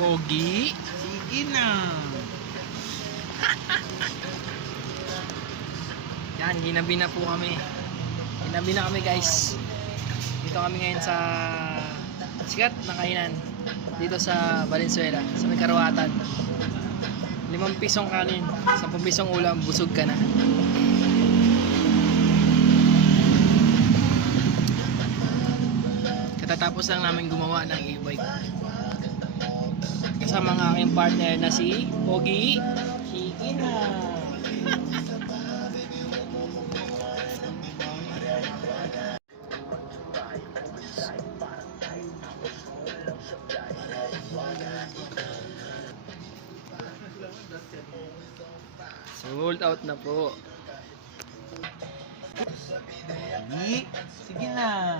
Pogi. Sige na. Yan, ginabi na po kami. Ginabi na kami guys. Dito kami ngayon sa sikat na kainan. Dito sa Valenzuela, sa may Karawatan. 5 pisong kanin, 10 pisong ulam, busog ka na. Katatapos lang namin gumawa ng e-bike. Kasama ang aking partner na si Pogi. Sige na. Sold out na po. Sige na.